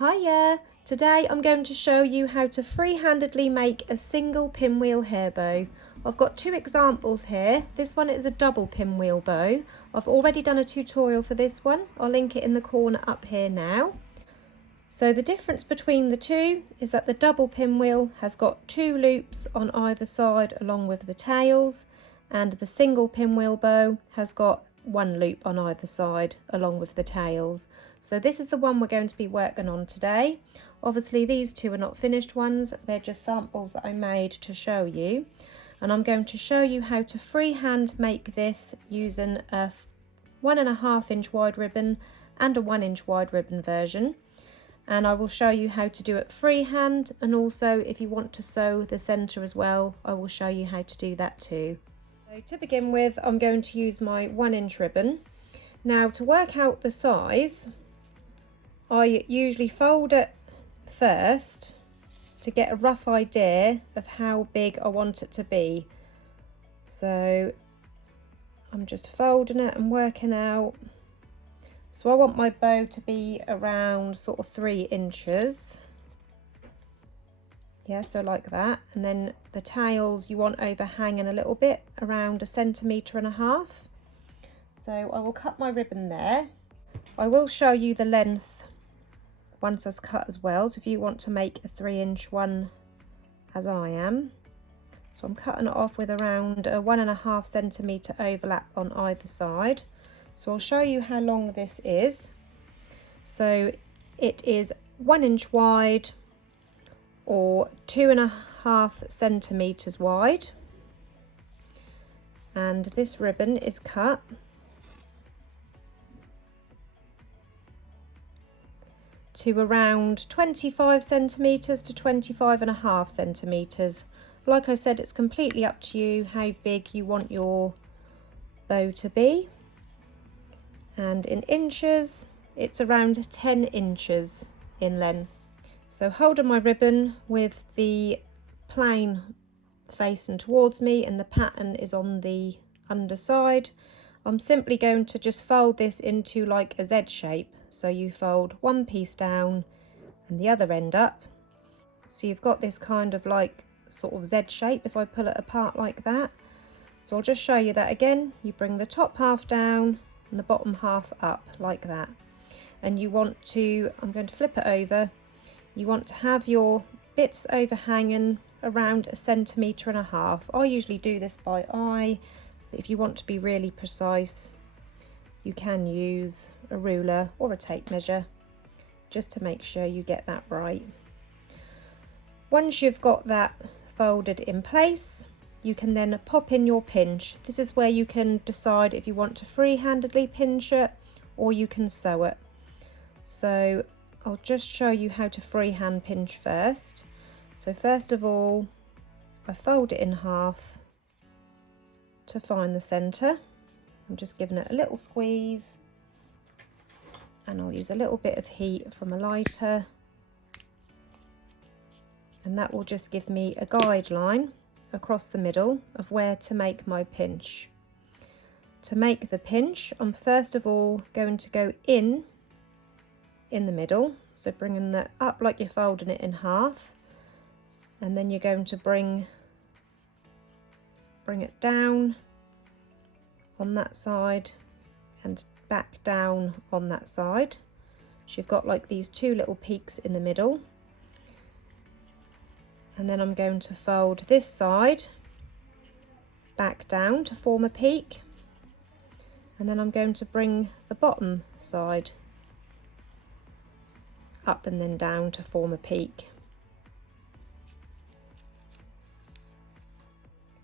Hiya! Today I'm going to show you how to free-handedly make a single pinwheel hair bow. I've got two examples here. This one is a double pinwheel bow. I've already done a tutorial for this one. I'll link it in the corner up here now. So the difference between the two is that the double pinwheel has got two loops on either side along with the tails, and the single pinwheel bow has got one loop on either side along with the tails. So this is the one we're going to be working on today. Obviously these two are not finished ones, they're just samples that I made to show you, and I'm going to show you how to freehand make this using a 1.5 inch wide ribbon and a 1 inch wide ribbon version. And I will show you how to do it freehand, and also if you want to sew the centre as well, I will show you how to do that too. So to begin with, I'm going to use my 1 inch ribbon. Now to work out the size, I usually fold it first to get a rough idea of how big I want it to be. So I'm just folding it and working out. So I want my bow to be around sort of 3 inches. Yeah, so like that. And then the tails you want overhanging a little bit, around 1.5 centimetres. So I will cut my ribbon there. I will show you the length once it's cut as well. So if you want to make a 3 inch one as I am. So I'm cutting it off with around a 1.5 centimetre overlap on either side. So I'll show you how long this is. So it is 1 inch wide or 2.5 centimetres wide, and this ribbon is cut to around 25 centimetres to 25.5 centimetres. Like I said, it's completely up to you how big you want your bow to be. And in inches, it's around 10 inches in length. So holding my ribbon with the plane facing towards me and the pattern is on the underside, I'm simply going to just fold this into like a Z shape. So you fold one piece down and the other end up. So you've got this kind of like sort of Z shape if I pull it apart like that. So I'll just show you that again. You bring the top half down and the bottom half up like that. And you want to, I'm going to flip it over, you want to have your bits overhanging around 1.5 centimetres. I usually do this by eye, but if you want to be really precise, you can use a ruler or a tape measure just to make sure you get that right. Once you've got that folded in place, you can then pop in your pinch. This is where you can decide if you want to free-handedly pinch it or you can sew it. So I'll just show you how to freehand pinch first. So first of all, I fold it in half to find the centre. I'm just giving it a little squeeze, and I'll use a little bit of heat from a lighter, and that will just give me a guideline across the middle of where to make my pinch. To make the pinch, I'm first of all going to go in the middle, so bringing that up like you're folding it in half, and then you're going to bring it down on that side and back down on that side. So you've got like these two little peaks in the middle, and then I'm going to fold this side back down to form a peak, and then I'm going to bring the bottom side up and then down to form a peak.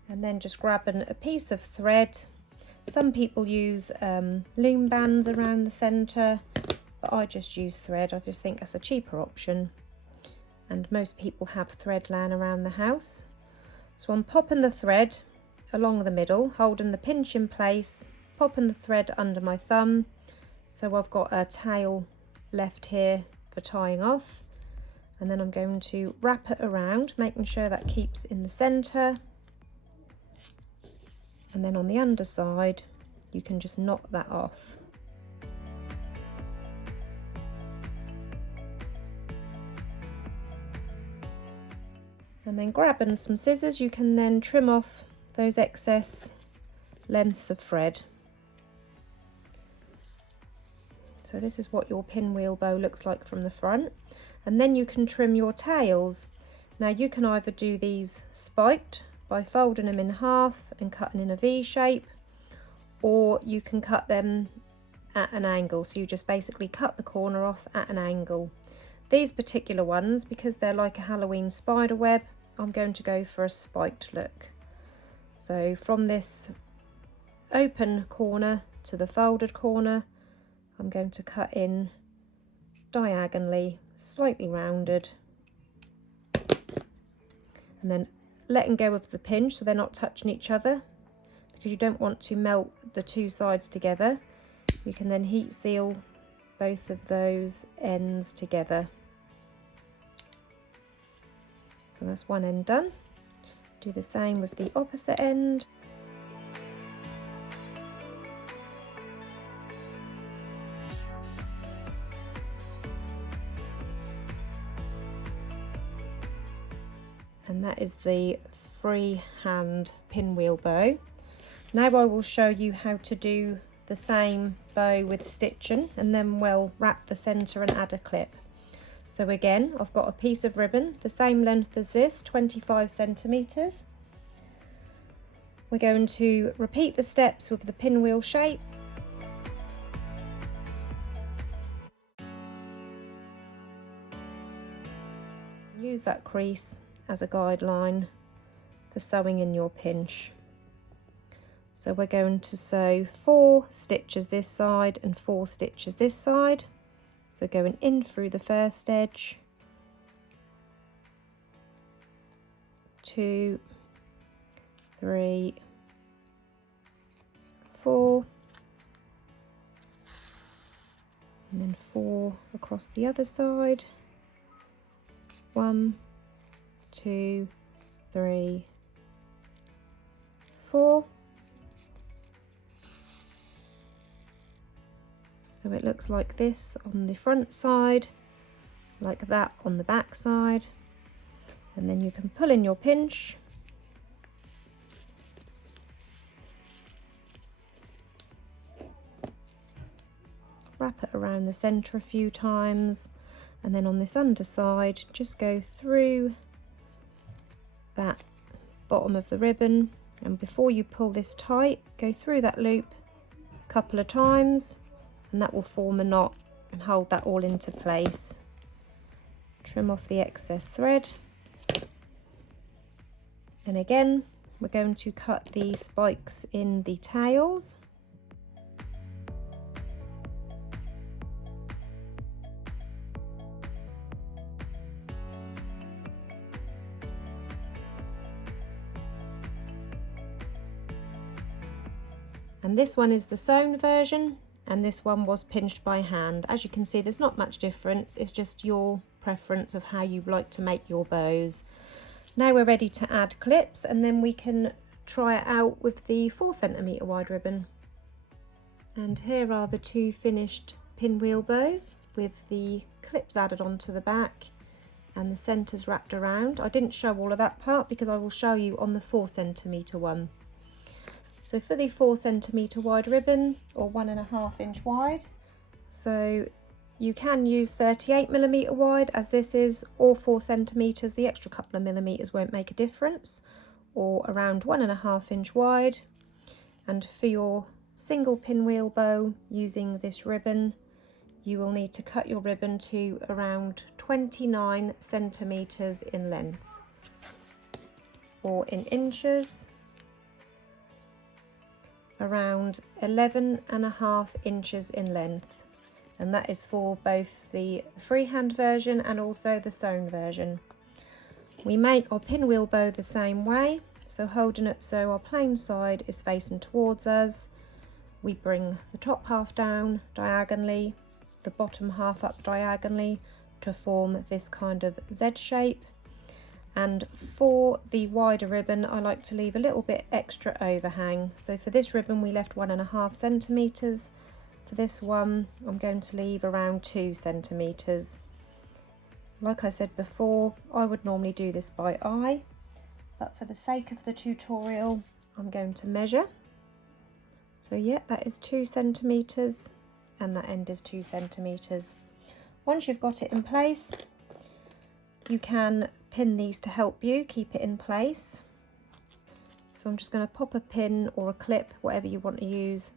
And then just grabbing a piece of thread. Some people use loom bands around the centre, but I just use thread. I just think that's a cheaper option, and most people have thread laying around the house. So I'm popping the thread along the middle, holding the pinch in place, popping the thread under my thumb, so I've got a tail left here for tying off, and then I'm going to wrap it around, making sure that keeps in the centre, and then on the underside you can just knock that off. And then grabbing some scissors, you can then trim off those excess lengths of thread. So this is what your pinwheel bow looks like from the front. And then you can trim your tails. Now you can either do these spiked by folding them in half and cutting in a V shape, or you can cut them at an angle. So you just basically cut the corner off at an angle. These particular ones, because they're like a Halloween spider web, I'm going to go for a spiked look. So from this open corner to the folded corner, I'm going to cut in diagonally, slightly rounded, and then letting go of the pinch so they're not touching each other, because you don't want to melt the two sides together. You can then heat seal both of those ends together. So that's one end done. Do the same with the opposite end. And that is the freehand pinwheel bow. Now I will show you how to do the same bow with stitching, and then we'll wrap the centre and add a clip. So again, I've got a piece of ribbon the same length as this, 25 centimetres. We're going to repeat the steps with the pinwheel shape. Use that crease as a guideline for sewing in your pinch. So we're going to sew 4 stitches this side and 4 stitches this side. So going in through the first edge, 2, 3, 4, and then 4 across the other side, 1, 2, 3, 4. So it looks like this on the front side, like that on the back side, and then you can pull in your pinch, wrap it around the centre a few times, and then on this underside just go through that bottom of the ribbon, and before you pull this tight, go through that loop a couple of times, and that will form a knot and hold that all into place. Trim off the excess thread, and again we're going to cut the spikes in the tails. And this one is the sewn version, and this one was pinched by hand. As you can see, there's not much difference, it's just your preference of how you like to make your bows. Now we're ready to add clips, and then we can try it out with the 4 centimetre wide ribbon. And here are the 2 finished pinwheel bows with the clips added onto the back and the centres wrapped around. I didn't show all of that part because I will show you on the 4 centimetre one. So for the 4 centimetre wide ribbon, or 1.5 inch wide, so you can use 38mm wide as this is, or 4 centimetres, the extra couple of millimetres won't make a difference, or around 1.5 inch wide. And for your single pinwheel bow using this ribbon, you will need to cut your ribbon to around 29 centimetres in length, or in inches, around 11.5 inches in length, and that is for both the freehand version and also the sewn version. We make our pinwheel bow the same way, so holding it so our plain side is facing towards us, we bring the top half down diagonally, the bottom half up diagonally to form this kind of Z shape. And for the wider ribbon, I like to leave a little bit extra overhang. So for this ribbon we left 1.5 centimetres. For this one I'm going to leave around 2 centimetres. Like I said before, I would normally do this by eye, but for the sake of the tutorial, I'm going to measure. So yeah, that is 2 centimetres and that end is 2 centimetres. Once you've got it in place, you can pin these to help you keep it in place. So I'm just going to pop a pin or a clip, whatever you want to use,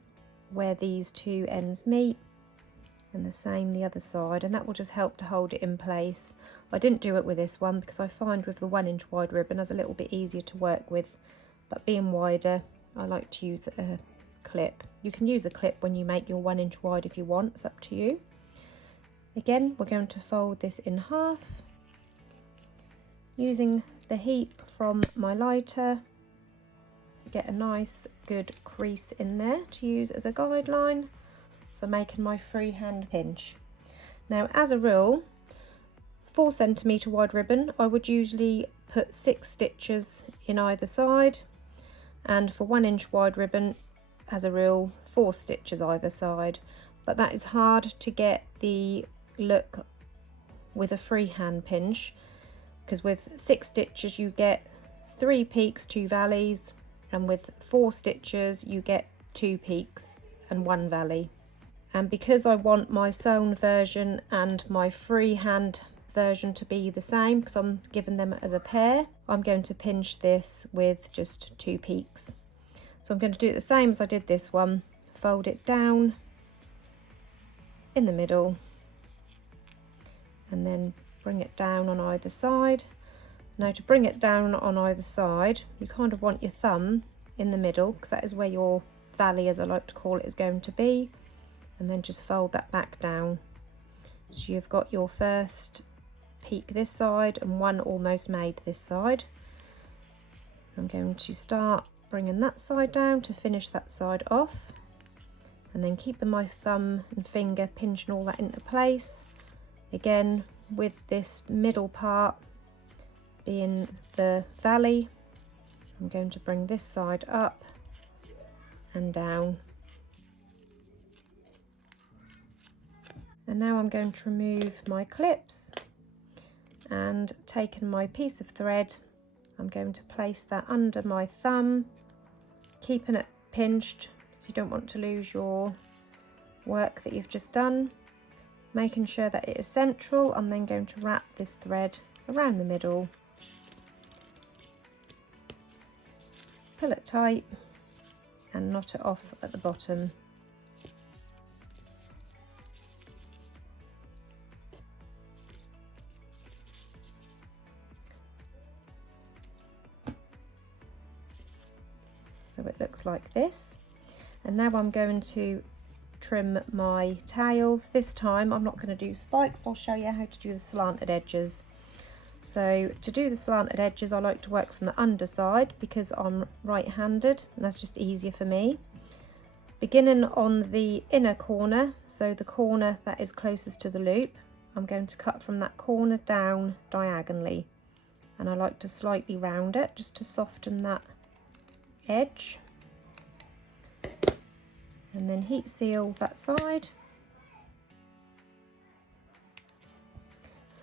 where these two ends meet, and the same the other side, and that will just help to hold it in place. I didn't do it with this one because I find with the 1 inch wide ribbon it's a little bit easier to work with, but being wider I like to use a clip. You can use a clip when you make your 1 inch wide if you want, it's up to you. Again, we're going to fold this in half using the heat from my lighter. Get a nice good crease in there to use as a guideline for making my freehand pinch. Now, as a rule, 4 centimetre wide ribbon, I would usually put 6 stitches in either side, and for 1 inch wide ribbon, as a rule, 4 stitches either side. But that is hard to get the look with a freehand pinch, because with 6 stitches you get 3 peaks, 2 valleys, and with 4 stitches you get 2 peaks and 1 valley. And because I want my sewn version and my freehand version to be the same, because I'm giving them as a pair, I'm going to pinch this with just 2 peaks. So I'm going to do it the same as I did this one, fold it down in the middle and then bring it down on either side. Now, to bring it down on either side, you kind of want your thumb in the middle, because that is where your valley, as I like to call it, is going to be, and then just fold that back down. So you've got your first peak this side and one almost made this side. I'm going to start bringing that side down to finish that side off, and then keeping my thumb and finger pinching all that into place. Again, with this middle part being the valley, I'm going to bring this side up and down. And now I'm going to remove my clips, and taking my piece of thread, I'm going to place that under my thumb, keeping it pinched so you don't want to lose your work that you've just done. Making sure that it is central, I'm then going to wrap this thread around the middle, pull it tight and knot it off at the bottom. So it looks like this. And now I'm going to trim my tails. This time I'm not going to do spikes, I'll show you how to do the slanted edges. So to do the slanted edges, I like to work from the underside because I'm right-handed and that's just easier for me. Beginning on the inner corner, so the corner that is closest to the loop, I'm going to cut from that corner down diagonally, and I like to slightly round it just to soften that edge, and then heat seal that side,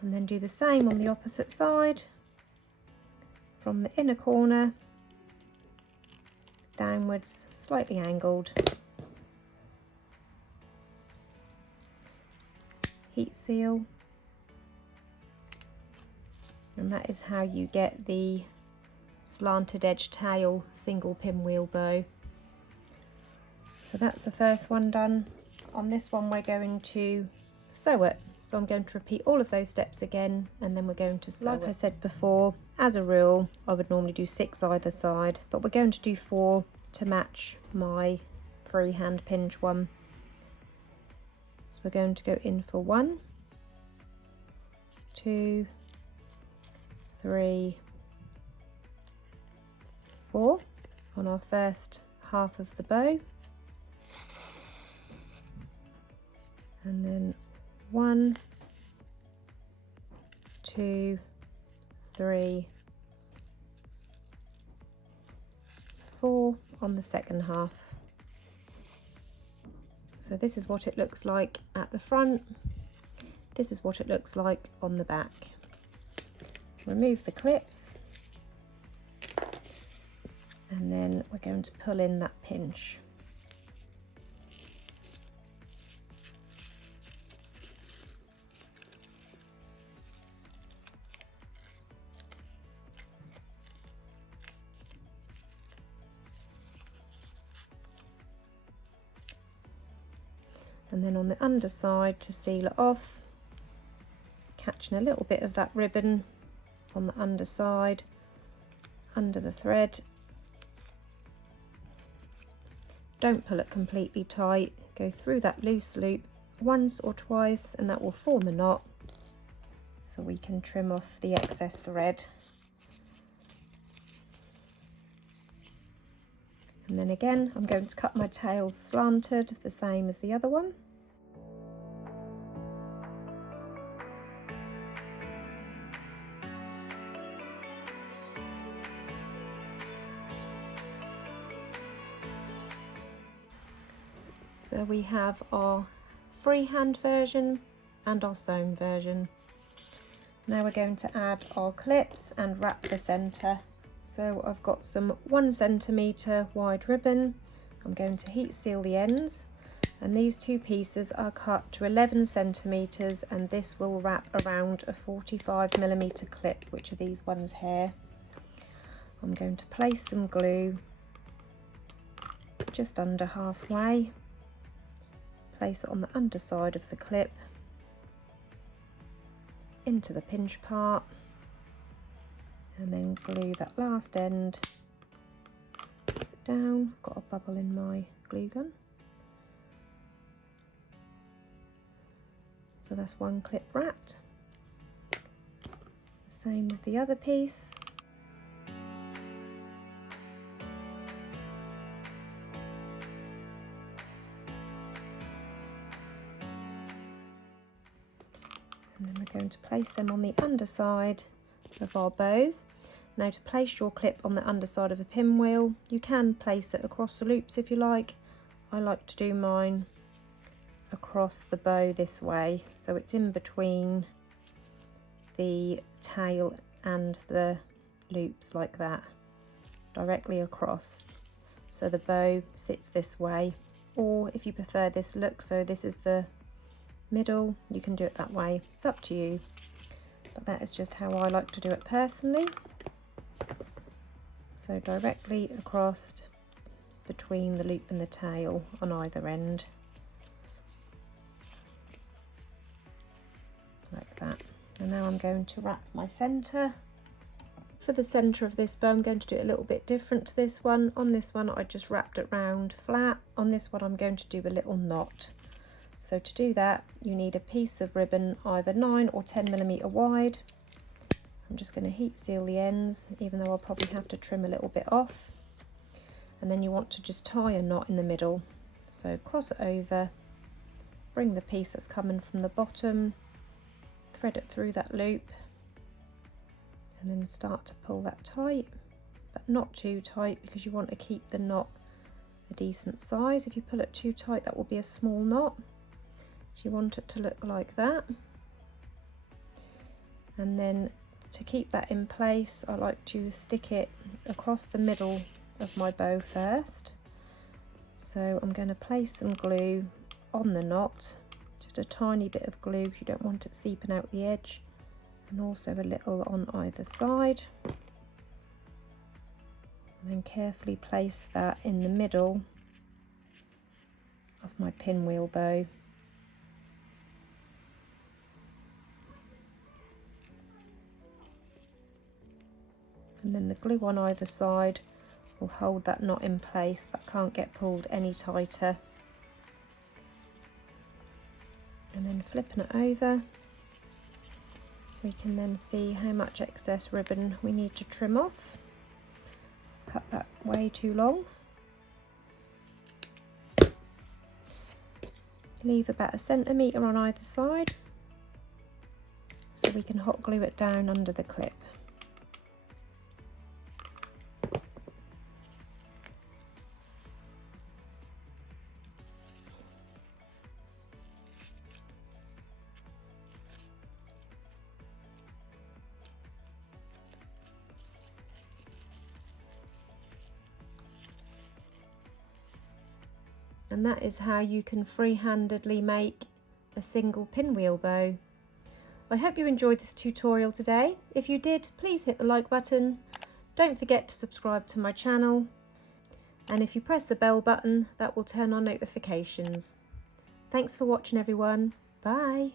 and then do the same on the opposite side from the inner corner downwards, slightly angled, heat seal, and that is how you get the slanted edge tail single pinwheel bow. So that's the first one done. On this one we're going to sew it, so I'm going to repeat all of those steps again, and then we're going to sew it. Like I said before, as a rule I would normally do 6 either side, but we're going to do 4 to match my freehand pinch one. So we're going to go in for 1, 2, 3, 4 on our first half of the bow, and then 1, 2, 3, 4 on the second half. So this is what it looks like at the front. this is what it looks like on the back. Remove the clips, and then we're going to pull in that pinch. And then on the underside, to seal it off, catching a little bit of that ribbon on the underside, under the thread. Don't pull it completely tight, go through that loose loop once or twice and that will form a knot, so we can trim off the excess thread. And then again, I'm going to cut my tails slanted, the same as the other one. So we have our freehand version and our sewn version. Now we're going to add our clips and wrap the centre. So I've got some 1 centimetre wide ribbon. I'm going to heat seal the ends, and these two pieces are cut to 11 centimetres, and this will wrap around a 45mm clip, which are these ones here. I'm going to place some glue just under halfway, place it on the underside of the clip into the pinch part, and then glue that last end down. Got a bubble in my glue gun. So that's one clip wrapped. Same with the other piece. And then we're going to place them on the underside of our bows. Now, to place your clip on the underside of a pinwheel, you can place it across the loops if you like. I like to do mine across the bow this way, so it's in between the tail and the loops like that, directly across, so the bow sits this way. Or if you prefer this look, so this is the middle, you can do it that way. It's up to you, but that is just how I like to do it personally. So directly across between the loop and the tail on either end, like that. And now I'm going to wrap my centre. For the centre of this bow, I'm going to do it a little bit different to this one. On this one I just wrapped it round flat. On this one I'm going to do a little knot. So to do that, you need a piece of ribbon either 9 or 10mm wide. I'm just going to heat seal the ends, even though I'll probably have to trim a little bit off. And then you want to just tie a knot in the middle. So cross it over, bring the piece that's coming from the bottom, thread it through that loop, and then start to pull that tight, but not too tight, because you want to keep the knot a decent size. If you pull it too tight, that will be a small knot. So you want it to look like that. And then to keep that in place, I like to stick it across the middle of my bow first. So I'm going to place some glue on the knot, just a tiny bit of glue because you don't want it seeping out the edge, and also a little on either side. And then carefully place that in the middle of my pinwheel bow. And then the glue on either side will hold that knot in place. That can't get pulled any tighter. And then flipping it over, we can then see how much excess ribbon we need to trim off. Cut that way too long. Leave about 1 centimetre on either side, so we can hot glue it down under the clip. And that is how you can free-handedly make a single pinwheel bow. I hope you enjoyed this tutorial today. If you did, please hit the like button. Don't forget to subscribe to my channel. And if you press the bell button, that will turn on notifications. Thanks for watching everyone. Bye.